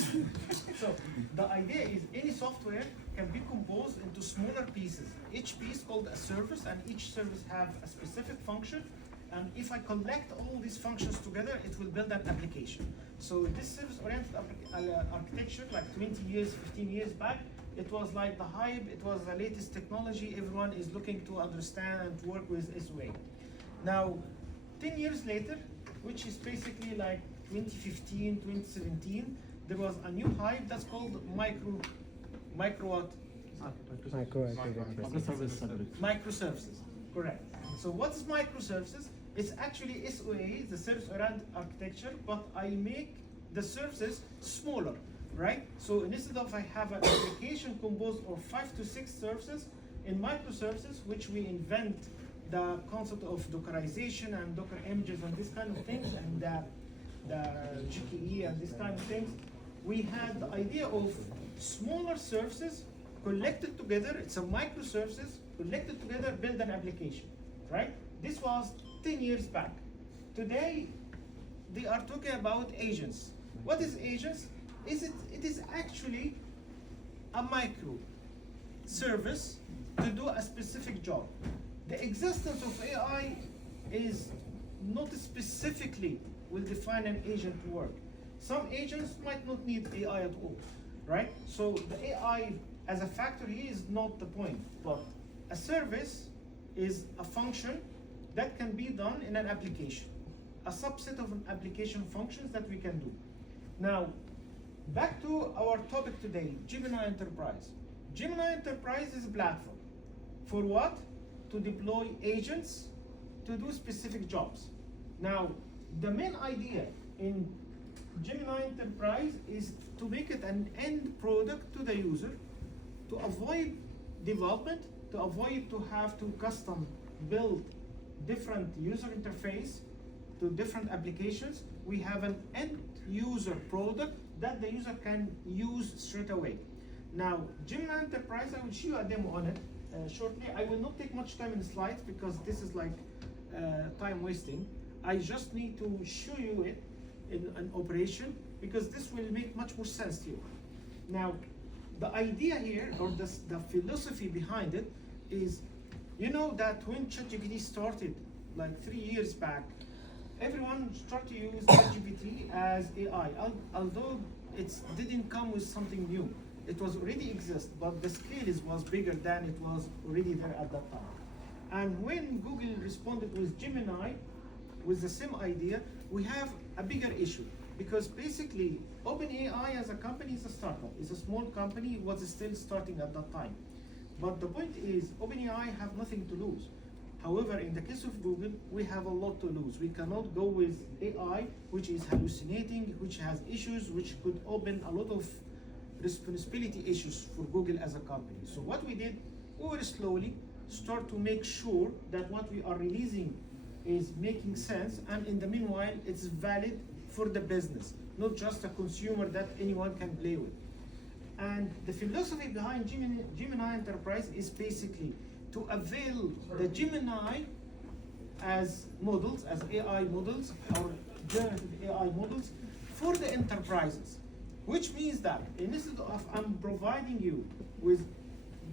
So the idea is any software can be composed into smaller pieces. Each piece called a service, and each service have a specific function. And if I collect all these functions together, it will build an application. So this service-oriented architecture, like 20 years, 15 years back, it was like the hype, it was the latest technology, everyone is looking to understand and to work with SOA. Now, 10 years later, which is basically like 2015, 2017, there was a new hype that's called microservices. Correct. So what's microservices? It's actually SOA, the service-oriented architecture, but I make the services smaller, right? So instead of I have an application composed of 5 to 6 services, in microservices, which we invent the concept of Dockerization and Docker images and this kind of things, and the GKE and this kind of things, we had the idea of smaller services collected together. It's a microservices collected together, build an application, right? This was 10 years back. Today, they are talking about agents. What is agents? It is actually a micro service to do a specific job. The existence of AI is not specifically will define an agent to work. Some agents might not need AI at all, right? So the AI as a factor here is not the point, but a service is a function that can be done in an application, a subset of an application functions that we can do. Now, back to our topic today, Gemini Enterprise. Gemini Enterprise is a platform. For what? To deploy agents to do specific jobs. Now, the main idea in Gemini Enterprise is to make it an end product to the user, to avoid development, to avoid to have to custom build different user interface to different applications. We have an end user product that the user can use straight away. Now, Gemini Enterprise, I will show you a demo on it shortly. I will not take much time in the slides because this is like time wasting. I just need to show you it in an operation because this will make much more sense to you. Now, the idea here, or the philosophy behind it, is, you know that when ChatGPT started, like 3 years back, everyone started to use ChatGPT as AI, although it didn't come with something new. It was already exist, but the scale was bigger than it was already there at that time. And when Google responded with Gemini, with the same idea, we have a bigger issue. Because basically, OpenAI as a company is a startup. It's a small company, it was still starting at that time. But the point is, OpenAI have nothing to lose. However, in the case of Google, we have a lot to lose. We cannot go with AI, which is hallucinating, which has issues, which could open a lot of responsibility issues for Google as a company. So what we did, we will slowly start to make sure that what we are releasing is making sense, and in the meanwhile, it's valid for the business, not just a consumer that anyone can play with. And the philosophy behind Gemini Enterprise is basically to avail the Gemini as models, as AI models, or generative AI models for the enterprises. Which means that instead of I'm providing you with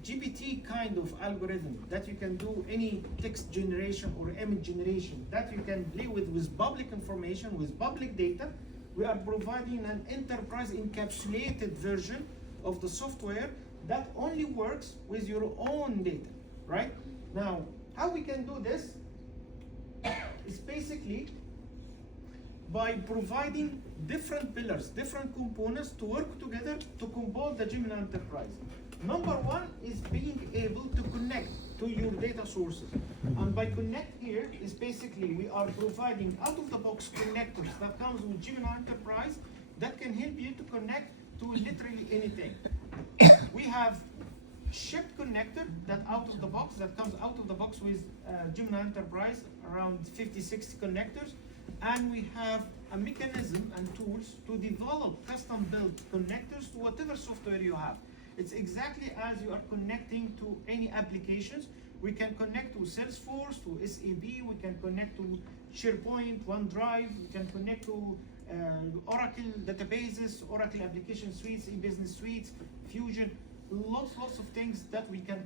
GPT kind of algorithm that you can do any text generation or image generation that you can play with public information, with public data, we are providing an enterprise encapsulated version of the software that only works with your own data, right? Now, how we can do this is basically by providing different pillars, different components to work together to compose the Gemini Enterprise. Number one is being able to connect to your data sources. And by connect here is basically we are providing out-of-the-box connectors that comes with Gemini Enterprise that can help you to connect to literally anything. We have shipped connector that out of the box, that comes out of the box with Gemini Enterprise, around 50, 60 connectors. And we have a mechanism and tools to develop custom-built connectors to whatever software you have. It's exactly as you are connecting to any applications. We can connect to Salesforce, to SAP, we can connect to SharePoint, OneDrive, we can connect to Oracle databases, Oracle application suites, e-business suites, Fusion, lots of things that we can